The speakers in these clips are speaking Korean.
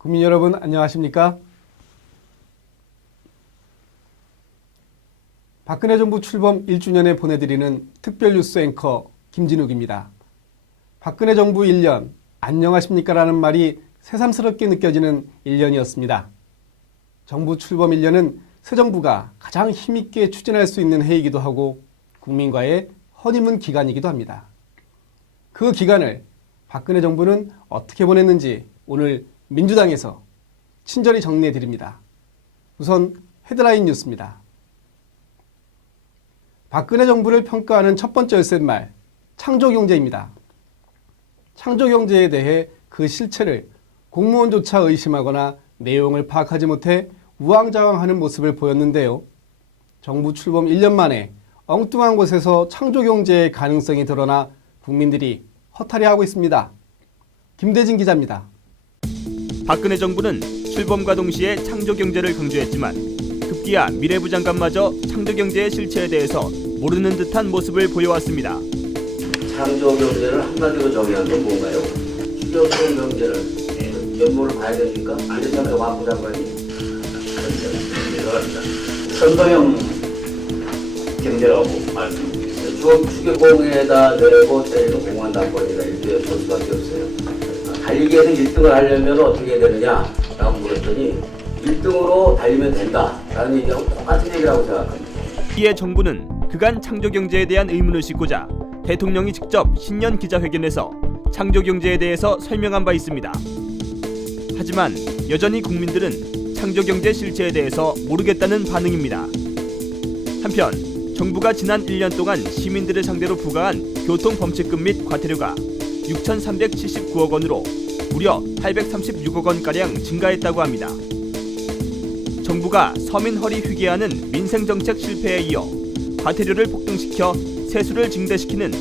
국민 여러분 안녕하십니까? 박근혜 정부 출범 1주년에 보내드리는 특별뉴스 앵커 김진욱입니다. 박근혜 정부 1년 안녕하십니까 라는 말이 새삼스럽게 느껴지는 1년이었습니다. 정부 출범 1년은 새 정부가 가장 힘있게 추진할 수 있는 해이기도 하고 국민과의 허니문 기간이기도 합니다. 그 기간을 박근혜 정부는 어떻게 보냈는지 오늘 민주당에서 친절히 정리해 드립니다. 우선 헤드라인 뉴스입니다. 박근혜 정부를 평가하는 첫 번째 열쇠말, 창조경제입니다. 창조경제에 대해 그 실체를 공무원조차 의심하거나 내용을 파악하지 못해 우왕좌왕하는 모습을 보였는데요. 정부 출범 1년 만에 엉뚱한 곳에서 창조경제의 가능성이 드러나 국민들이 허탈해하고 있습니다. 김대진 기자입니다. 박근혜 정부는 출범과 동시에 창조경제를 강조했지만 급기야 미래부 장관마저 창조경제의 실체에 대해서 모르는 듯한 모습을 보여왔습니다. 창조경제를 한마디로 정의한 건 뭔가요? 추경성 경제를 연보를 봐야 됩니까? 아니잖아요, 왕부 장관이. 선도형 경제라고 말씀드리겠습니다. 추경공에다 내고 때리는 공무원 당권이라 이렇게 볼 수밖에 없어요. 달리기 위해서 1등을 하려면 어떻게 해야 되느냐라고 물었더니 1등으로 달리면 된다라는 얘기하고 똑같은 얘기라고 생각합니다. 이에 정부는 그간 창조경제에 대한 의문을 싣고자 대통령이 직접 신년 기자회견에서 창조경제에 대해서 설명한 바 있습니다. 하지만 여전히 국민들은 창조경제 실체에 대해서 모르겠다는 반응입니다. 한편 정부가 지난 1년 동안 시민들을 상대로 부과한 교통범칙금 및 과태료가 6,379억 원으로 무려 836억 원가량 증가했다고 합니다. 정부가 서민 허리 휘게 하는 민생정책 실패에 이어 과태료를 폭등시켜 세수를 증대시키는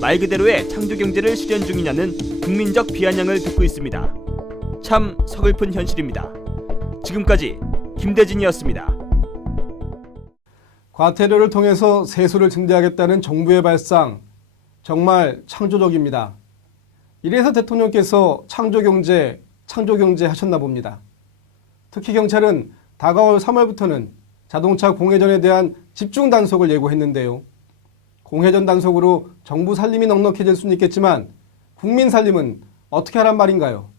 말 그대로의 창조경제를 실현 중이냐는 국민적 비아냥을 듣고 있습니다. 참 서글픈 현실입니다. 지금까지 김대진이었습니다. 과태료를 통해서 세수를 증대하겠다는 정부의 발상, 정말 창조적입니다. 이래서 대통령께서 창조경제 하셨나 봅니다. 특히 경찰은 다가올 3월부터는 자동차 공회전에 대한 집중 단속을 예고했는데요. 공회전 단속으로 정부 살림이 넉넉해질 수는 있겠지만 국민 살림은 어떻게 하란 말인가요?